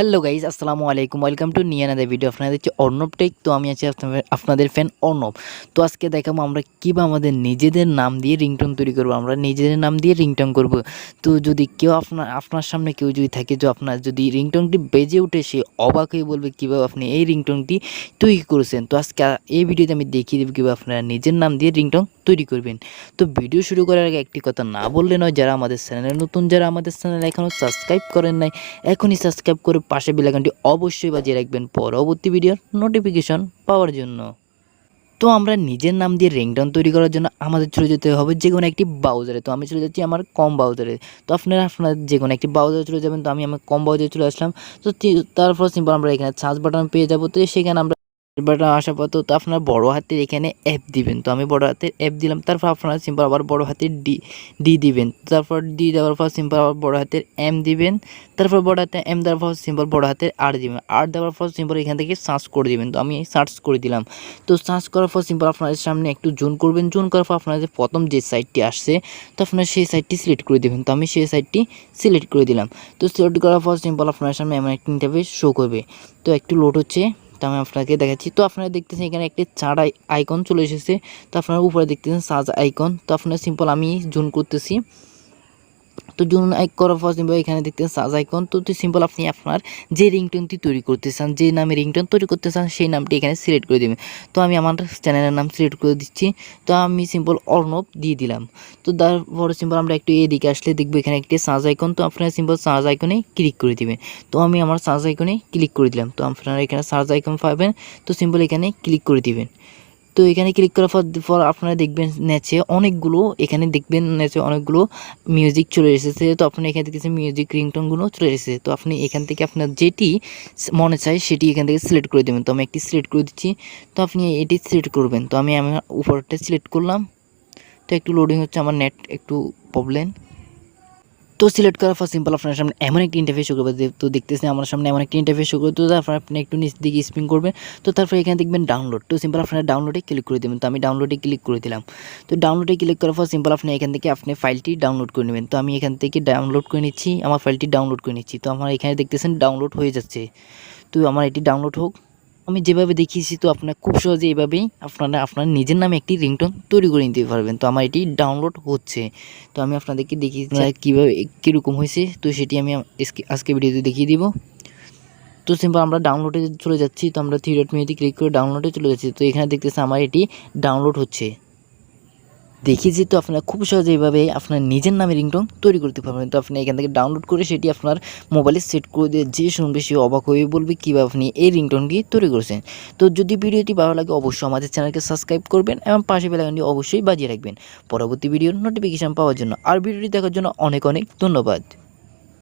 Hello guys, আসসালামু আলাইকুম। Welcome to new another video. আপনাদের হচ্ছে অর্ণব টেক। তো আমি আছি আপনাদের ফ্যান অর্ণব। তো আজকে দেখাবো আমরা কীভাবে আমাদের নিজেদের নাম দিয়ে রিংটোন তৈরি করবো। আমরা নিজেদের নাম দিয়ে রিংটোন করব। তো যদি কেউ আপনার সামনে কেউ যদি থাকে, যে আপনার যদি রিংটোনটি বেজে উঠে, সে অবাক হয়ে বলবে কীভাবে আপনি এই রিংটোনটি তৈরি করেছেন। তো আজকে এই ভিডিওতে আমি দেখিয়ে দেবো কীভাবে আপনারা নিজের নাম দিয়ে রিংটোন তৈরি করবেন। তো ভিডিও শুরু করার আগে একটি কথা না বললে নয়, যারা আমাদের চ্যানেলে নতুন, যারা আমাদের চ্যানেল এখনও সাবস্ক্রাইব করেন নাই, এখনই সাবস্ক্রাইব করে পাশে বেল আইকনটি অবশ্যই বাজিয়ে রাখবেন পরবর্তী ভিডিওর নোটিফিকেশন পাওয়ার জন্য। তো আমরা নিজের নাম দিয়ে রিংটোন তৈরি করার জন্য আমাদের চলে যেতে হবে যে কোনো একটি ব্রাউজারে। তো আমি চলে যাচ্ছি আমার কম ব্রাউজারে। তো আপনারা যে কোনো একটি ব্রাউজারে চলে যাবেন। তো আমি আমার কম ব্রাউজারে চলে আসলাম। তো তারপর সিম্পল আমরা এখানে সার্চ বাটন পেয়ে যাবো। তো সেখানে আমরা বাটন আসা পর তো আপনার বড় হাতের এখানে অ্যাপ দিবেন। তো আমি বড় হাতের অ্যাপ দিলাম। তারপর আপনারা সিম্পল আবার বড় হাতের ডি দিবেন। তারপর ডি দেওয়ার পর সিম্পল আবার বড় হাতের এম দিবেন। তারপর বড় হাতের এম দেওয়ার পর সিম্পল বড় হাতের আর দিবেন। আর দেওয়ার পর সিম্পল এখান থেকে সার্চ করে দিবেন। তো আমি সার্চ করে দিলাম। তো সার্চ করার পর সিম্পল আপনাদের সামনে একটু জুম করবেন। জুম করার পর আপনাদের প্রথম যে সাইটটি আসছে, তো আপনারা সেই সাইটটি সিলেক্ট করে দেবেন। তো আমি সেই সাইটটি সিলেক্ট করে দিলাম। তো সিলেক্ট করার পর সিম্পল আপনার সামনে এমন একটি ইন্টারফেস শো করবে। তো একটু লোড হচ্ছে, তো আমি আপনাকে দেখাচ্ছি। তো আপনারা দেখতেছেন এখানে একটি চার্ট আইকন চলে এসেছে। তো আপনারা উপরে দেখতেছেন সার্চ আইকন। তো আপনারা সিম্পল আমি জুম করতেছি। তো জুম করার পর সিম্পল এখানে দেখতেছেন সার্চ আইকন। তো সিম্পল আপনি আপনার যে রিংটোনটি তৈরি করতে চান, যে নামে রিংটোন তৈরি করতে চান, সেই নামটি এখানে সিলেক্ট করে দেবেন। তো আমি আমার চ্যানেলের নাম সিলেক্ট করে দিচ্ছি। তো আমি সিম্পল অর্ণব দিয়ে দিলাম। তো তারপরে সিম্পল আমরা একটু এদিকে আসলে দেখবো এখানে একটি সার্চ আইকন। তো আপনারা সিম্পল সার্চ আইকনে ক্লিক করে দিবেন। তো আমি আমার সার্চ আইকনে ক্লিক করে দিলাম। তো আপনারা এখানে সার্চ আইকন পাবেন। তো সিম্পল এখানে ক্লিক করে দিবেন। তো এখানে ক্লিক করার পর আপনারা দেখবেন নিচে অনেকগুলো মিউজিক চলে এসেছে। তো আপনি এখানে দেখতেছেন মিউজিক রিংটোনগুলো চলে এসেছে। তো আপনি এখান থেকে আপনার যেটি মনে চায় সেটি এখান থেকে সিলেক্ট করে দেবেন। তো আমি একটি সিলেক্ট করে দিচ্ছি। তো আপনি এটি সিলেক্ট করবেন। তো আমি আমার উপরটা সিলেক্ট করলাম। তো একটু লোডিং হচ্ছে, আমার নেট একটু প্রবলেম। তো সিলেক্ট করার পর সিম্পল আপনার সামনে এমন একটি ইন্টারফেস শো করবে। তো দেখতেছেন আমার সামনে এমন একটি ইন্টারফেস শো করবে। তো তারপর আপনি একটু নিচ দিকে স্পিন করবেন। তো তারপর এখানে দেখবেন ডাউনলোড। তো সিম্পল আপনারা ডাউনলোডে ক্লিক করে দেবেন। তো আমি ডাউনলোডে ক্লিক করে দিলাম। তো ডাউনলোডে ক্লিক করার পর সিম্পল আপনি এখান থেকে আপনি ফাইলটি ডাউনলোড করে নেবেন। তো আমি এখান থেকে ডাউনলোড করে নিচ্ছি, আমার ফাইলটি ডাউনলোড করে নিচ্ছি। তো আমার এখানে দেখতেছেন ডাউনলোড হয়ে যাচ্ছে। তো আমার এটি ডাউনলোড হোক। আমি যেভাবে দেখিয়েছি, তো আপনার খুব সহজে এভাবেই আপনার নিজের নামে একটি রিংটোন তৈরি করে নিতে পারবেন। তো আমার এটি ডাউনলোড হচ্ছে। তো আমি আপনাদেরকে দেখিয়েছি কীভাবে কীরকম হয়েছে। তো সেটি আমি আজকে ভিডিওতে দেখিয়ে দিব। তো সিম্পল আমরা ডাউনলোডে চলে যাচ্ছি। তো আমরা 3 ডট মেনুতে ক্লিক করে ডাউনলোডে চলে যাচ্ছি। তো এখানে দেখতেছি আমার এটি ডাউনলোড হচ্ছে। দেখিয়েছি। তো আপনারা খুব সহজে এইভাবে আপনার নিজের নামে রিংটোন তৈরি করতে পারবেন। তো আপনি এখান থেকে ডাউনলোড করে সেটি আপনার মোবাইলে সেট করে দিয়ে যে শুনবে সে অবাক হয়ে বলবে কীভাবে আপনি এই রিংটোনটি তৈরি করেছেন। তো যদি ভিডিওটি ভালো লাগে অবশ্যই আমাদের চ্যানেলকে সাবস্ক্রাইব করবেন এবং পাশে বেল আইকনটি অবশ্যই বাজিয়ে রাখবেন পরবর্তী ভিডিওর নোটিফিকেশান পাওয়ার জন্য। আর ভিডিওটি দেখার জন্য অনেক অনেক ধন্যবাদ।